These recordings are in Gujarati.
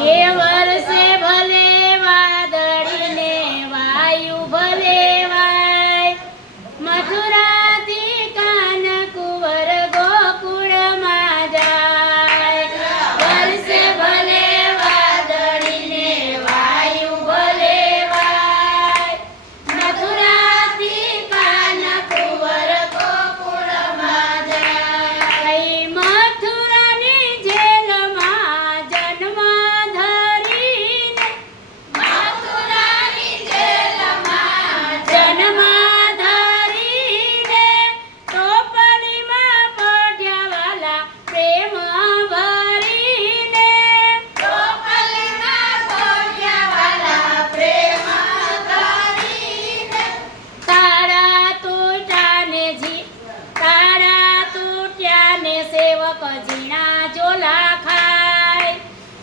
કે વર્ષે ભલે વાદળીને વાયુ ભલે વાય, મથુરાથી કાનકુંવર ગોકુળમાં જાય. વર્ષે ભલે વાદળીને વાયુ ભલે વાય, મથુરાથી કાનકુંવર ગોકુળમાં જાય. મથુરાની જેલમાં જન્મ ધરીને, મથુરાની જેલમાં જન્મ ધરીને, ટોપલીમાં પઢ્યા વાલા પ્રેમ ભરીને, ટોપલીમાં પઢ્યા વાલા પ્રેમ ભરીને. તાળા તૂટ્યા ને સેવક ઝીણા ઝોલા ખાય,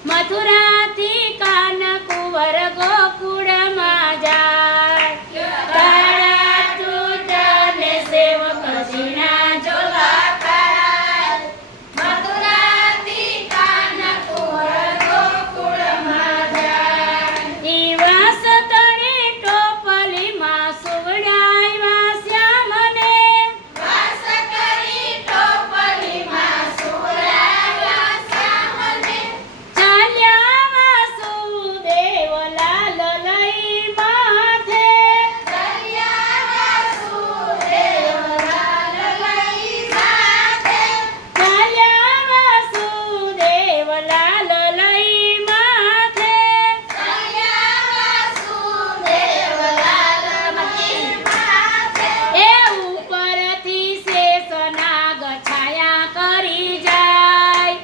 મથુરાથી કાનકુંવર ગોકુળમાં જાય. તાળા તૂટ્યા ને સેવક ઝીણા ઝોલા ખાય, મથુરાથી કાનકુંવર ગોકુળમાં જાય. ઈ વાસતણે ટોપલીમાં સુવડાવ્યા શ્યામને, વાસ કરી ટોપલીમાં સુવડાવ્યા શ્યામને. ચાલ્યા વાસુદેવ લાલ લઈ માથે, ચાલ્યા વાસુદેવ લાલ લઈ માથે, ચાલ્યા વાસુદેવ લાલ લઈ માથે, ચાલ્યા વાસુદેવ લાલ લઈ માથે. એ ઉપરથી શેષનાગ છાયા કરી જાય,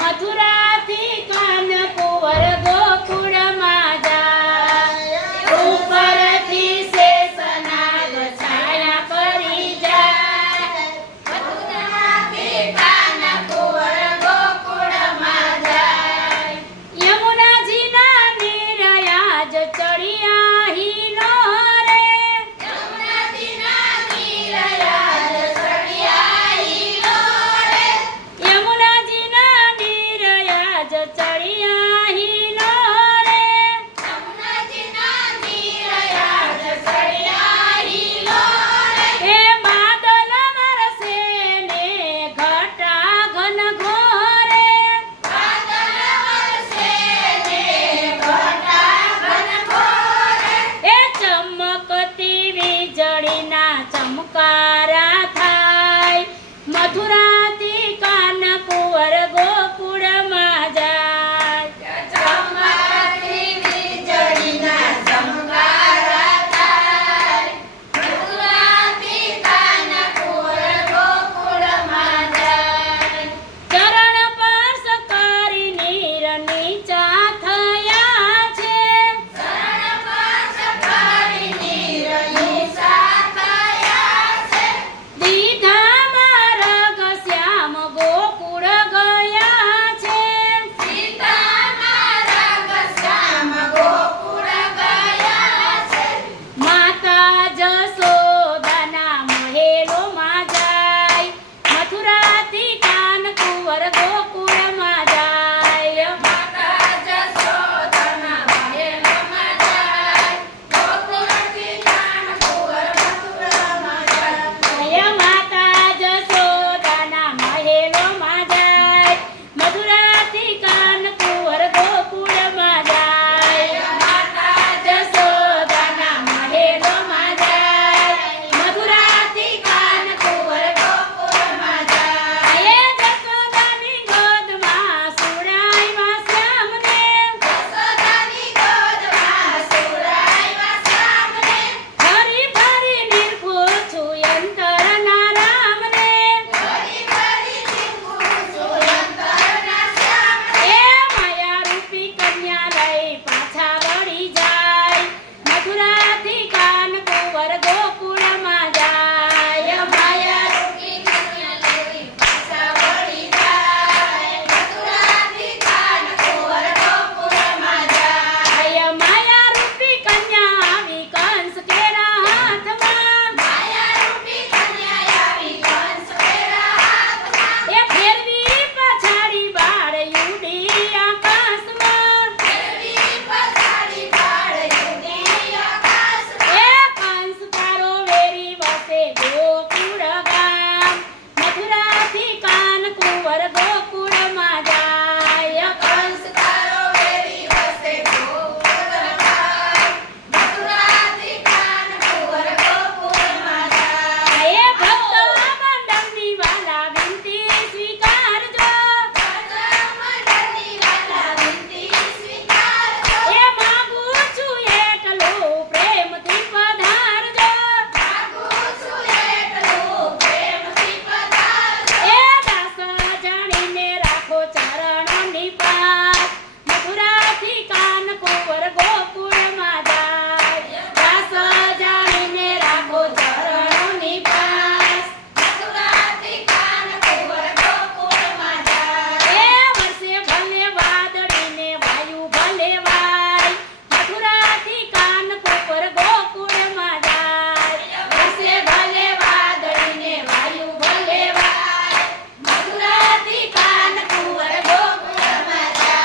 મથુરાથી કાનકુંવર ગોકુળમાં જાય. ઉપરથી શેષનાગ છાયા કરી જાય, મથુરાથી કાનકુંવર ગોકુળમાં જાય. યમુનાજીના નીરયાજ ચડિયા હિનો રે, યમુનાજીના નીરયાજ ચડિયા હિનો રે, યમુનાજીના નીરયાજ ચડિયા